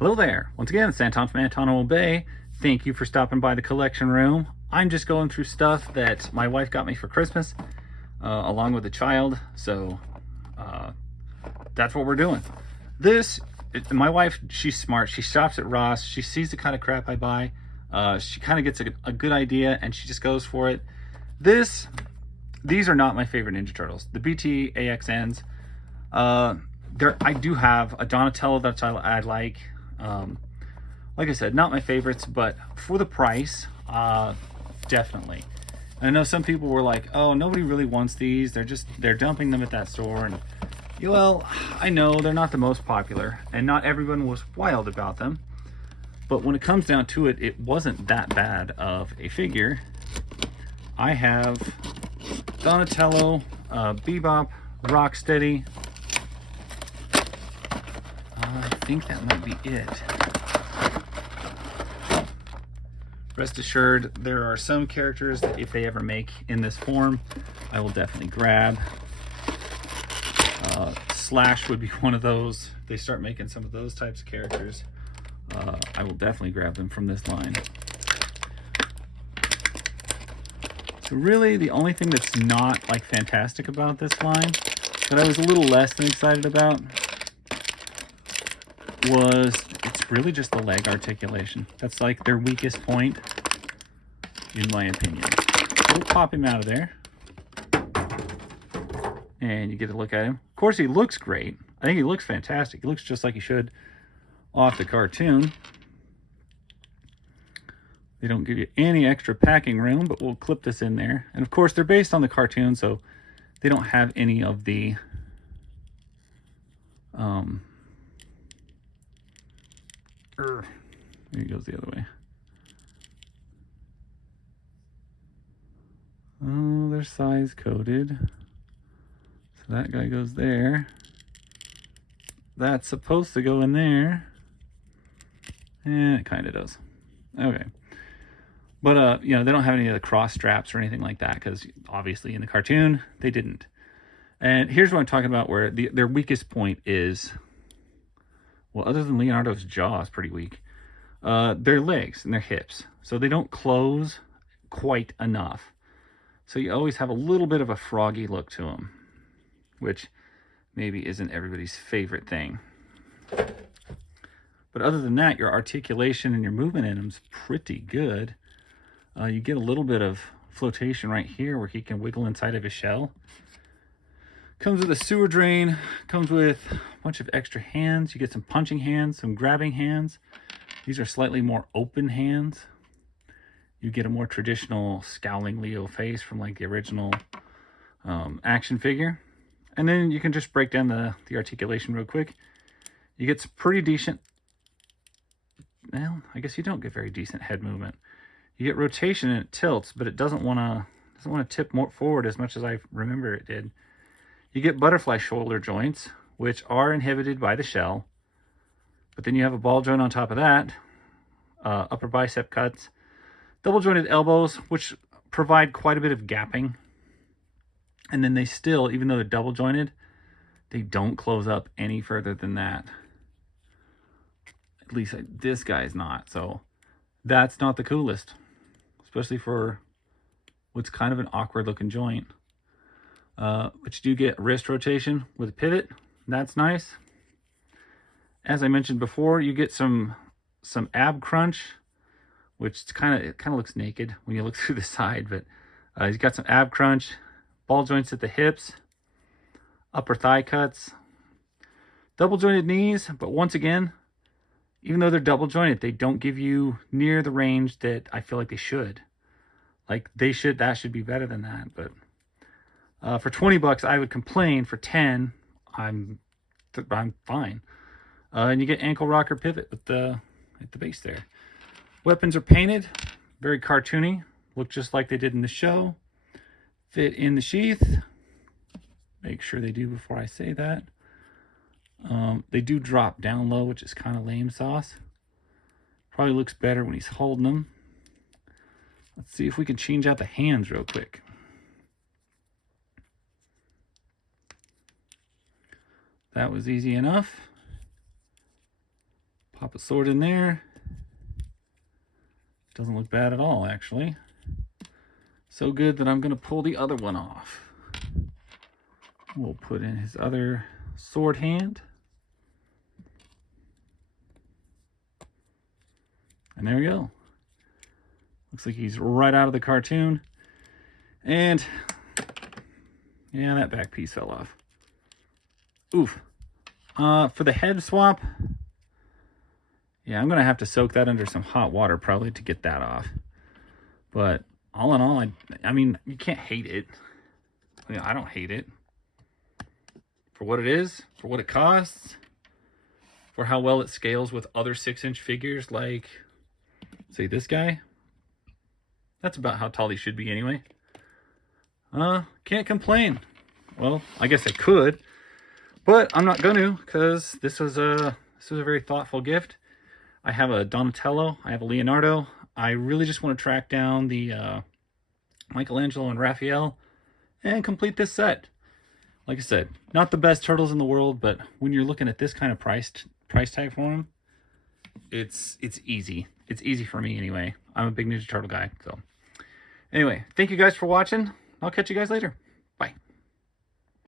Hello there. Once again, it's Anton from Anton Bay. Thank you for stopping by the collection room. I'm just going through stuff that my wife got me for Christmas, along with a child. So that's what we're doing. My wife, she's smart. She shops at Ross. She sees the kind of crap I buy. She kind of gets a good idea and she just goes for it. These are not my favorite Ninja Turtles. The BST AXNs. I do have a Donatello that I like. Like I said, not my favorites, but for the price, definitely. And I know some people were like, oh, nobody really wants these. They're dumping them at that store. And well, I know they're not the most popular and not everyone was wild about them. But when it comes down to it, it wasn't that bad of a figure. I have Donatello, Bebop, Rocksteady. I think that might be it. Rest assured, there are some characters that if they ever make in this form, I will definitely grab. Slash would be one of those. If they start making some of those types of characters, I will definitely grab them from this line. So really, the only thing that's not like fantastic about this line, that I was a little less than excited about, it's really just the leg articulation. That's like their weakest point, in my opinion. We'll pop him out of there. And you get to look at him. Of course, he looks great. I think he looks fantastic. He looks just like he should off the cartoon. They don't give you any extra packing room, but we'll clip this in there. And of course, they're based on the cartoon, so they don't have any of the there he goes the other way. Oh, they're size coded. So that guy goes there. That's supposed to go in there. And it kind of does. Okay. But, you know, they don't have any of the cross straps or anything like that because obviously in the cartoon, they didn't. And here's what I'm talking about where their weakest point is, well, other than Leonardo's jaw is pretty weak, their legs and their hips. So they don't close quite enough. So you always have a little bit of a froggy look to them, which maybe isn't everybody's favorite thing. But other than that, your articulation and your movement in them is pretty good. You get a little bit of flotation right here where he can wiggle inside of his shell. Comes with a sewer drain, comes with a bunch of extra hands. You get some punching hands, some grabbing hands. These are slightly more open hands. You get a more traditional scowling Leo face from like the original action figure. And then you can just break down the articulation real quick. You get some pretty decent, well, I guess you don't get very decent head movement. You get rotation and it tilts, but it doesn't want to tip more forward as much as I remember it did. You get butterfly shoulder joints, which are inhibited by the shell. But then you have a ball joint on top of that, upper bicep cuts, double jointed elbows, which provide quite a bit of gapping. And then they still, even though they're double jointed, they don't close up any further than that. At least this guy's not. So that's not the coolest, especially for what's kind of an awkward looking joint. But you do get wrist rotation with a pivot. That's nice. As I mentioned before, you get some ab crunch, which it kind of looks naked when you look through the side, but he's got some ab crunch, ball joints at the hips, upper thigh cuts, double jointed knees. But once again, even though they're double jointed, they don't give you near the range that I feel like they should. Like that should be better than that. But for 20 bucks, I would complain. For 10, I'm fine. And you get ankle rocker pivot at the base there. Weapons are painted, very cartoony, look just like they did in the show. Fit in the sheath. Make sure they do before I say that. They do drop down low, which is kind of lame sauce. Probably looks better when he's holding them. Let's see if we can change out the hands real quick. That was easy enough. Pop a sword in there. Doesn't look bad at all, actually. So good that I'm going to pull the other one off. We'll put in his other sword hand. And there we go. Looks like he's right out of the cartoon. And yeah, that back piece fell off. Oof. For the head swap, yeah, I'm going to have to soak that under some hot water probably to get that off. But all in all, I mean, you can't hate it. I mean, I don't hate it. For what it is, for what it costs, for how well it scales with other 6-inch figures like, say, this guy. That's about how tall he should be anyway. Can't complain. Well, I guess I could, but I'm not going to, because this was a very thoughtful gift. I have a Donatello, I have a Leonardo. I really just want to track down the Michelangelo and Raphael and complete this set. Like I said, not the best turtles in the world, but when you're looking at this kind of price tag for them, it's easy. It's easy for me anyway. I'm a big Ninja Turtle guy. So anyway, thank you guys for watching. I'll catch you guys later.